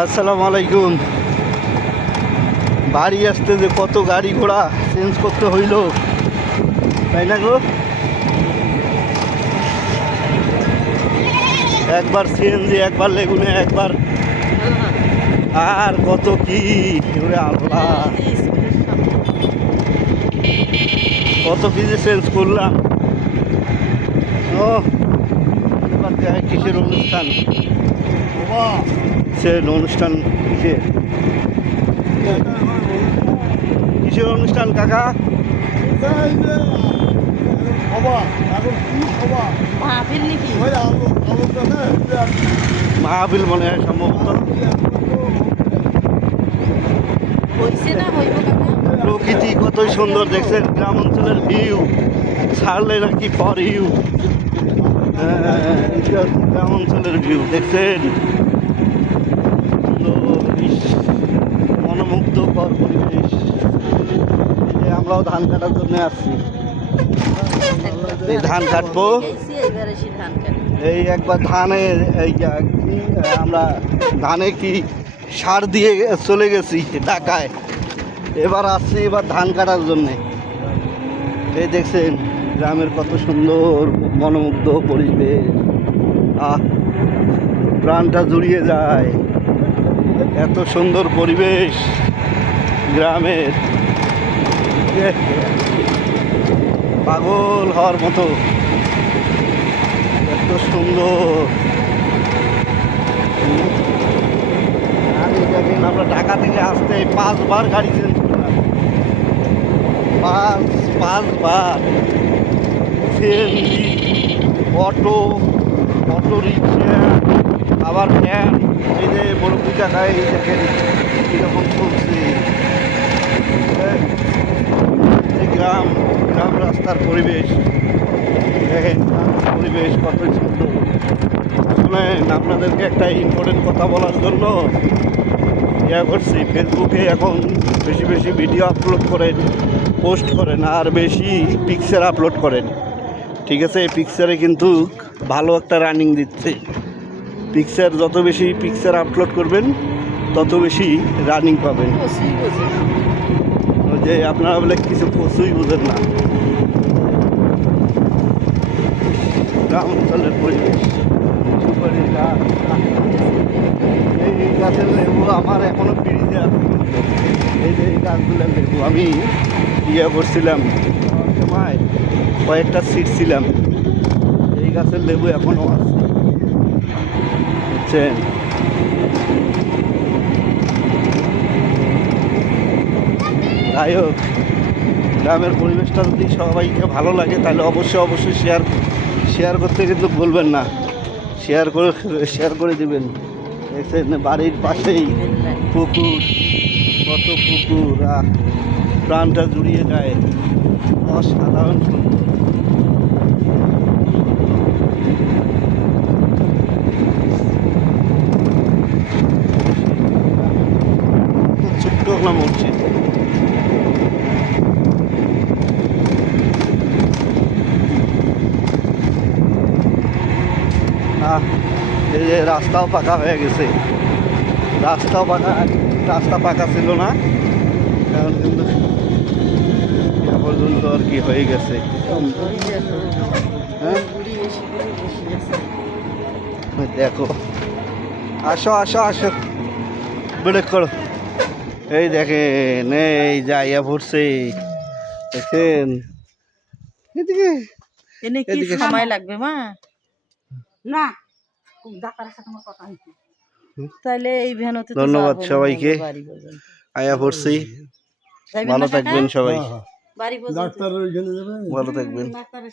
আসসালামু আলাইকুম। বাড়ি আসতে যে কত গাড়ি ঘোড়া চেঞ্জ করতে হইল, তাই না গো? একবার সিএনজি, একবার লেগুনে, একবার আর কত কি আল্লাহ, কত কি যে চেঞ্জ করলাম। ও এবার কিসের অনুষ্ঠান? সে অনুষ্ঠান কিসের কিসের অনুষ্ঠান কাকা? মাহফিল মনে হয় সম্ভবত। প্রকৃতি কতই সুন্দর দেখছেন, গ্রাম অঞ্চলের ভিউ ছাড়লে নাকি ফর ইউ। গ্রাম অঞ্চলের ভিউ দেখছেন, মনোমুগ্ধকর পরিবেশ। আমরাও ধান কাটার জন্য আসছি, এই ধান কাটবো। এই একবার ধানে আমরা ধানে কি সার দিয়ে চলে গেছি ঢাকায়, এবার আসছি এবার ধান কাটার জন্যে। এই দেখছেন গ্রামের কত সুন্দর মনোমুগ্ধ পরিবেশ, প্রাণটা জুড়িয়ে যায়। এত সুন্দর পরিবেশ গ্রামের, পাগল হওয়ার মতো, এত সুন্দর। আমরা ঢাকা থেকে আসতে 5 বার গাড়ি চেঞ্জ করলাম, 5 বার। সিএনজি, অটো রিক্সা, আবার ভ্যান। এই যে মুরব্বী কাকা, এই দেখেন কীরকম চলছে। গ্রাম রাস্তার পরিবেশ দেখেন, পরিবেশ কত সুন্দর। শুনেন, আপনাদেরকে একটা ইম্পর্টেন্ট কথা বলার জন্য করছি। ফেসবুকে এখন বেশি বেশি ভিডিও আপলোড করেন, পোস্ট করেন, আর বেশি পিকচার আপলোড করেন, ঠিক আছে? এই পিকচারে কিন্তু ভালো একটা রানিং দিচ্ছে। পিকচার যত বেশি পিকচার আপলোড করবেন তত বেশি রানিং পাবেন। যে আপনারা বলে কিছু কিছুই বুঝেন না। গ্রাম অঞ্চলের পরিবেশ, সুপারি গাছ, এই গাছের লেবু আমার এখনো ফ্রিজে আছে। এই যে এই গাছগুলোর লেবু আমি করছিলাম সময়, কয়েকটা সিট ছিলাম, এই গাছের লেবু এখনো আছে, বুঝছেন? যাই হোক, গ্রামের পরিবেশটা যদি সবাইকে ভালো লাগে তাহলে অবশ্যই শেয়ার করতে কিন্তু বলবেন না, শেয়ার করে দিবেন। দেখছেন বাড়ির পাশেই পুকুর, কত পুকুর, প্রাণটা জুড়িয়ে যায়, অসাধারণ সুন্দর। ছোট্ট একটা মসজিদ, এই যে রাস্তাও পাকা হয়ে গেছে, রাস্তা পাকা ছিল না, এখন কিন্তু পর্যন্ত আর কি হয়ে গেছে। হ্যাঁ দেখো, আসো ব্রেক করো। এই দেখেন, এই যাইয়া পড়ছে, দেখেন এদিকে সময় লাগবে মা না, তাহলে এই ভ্যানতে। ধন্যবাদ সবাইকে, আয়া পড়ছি। ভালো থাকবেন সবাই, ভালো থাকবেন।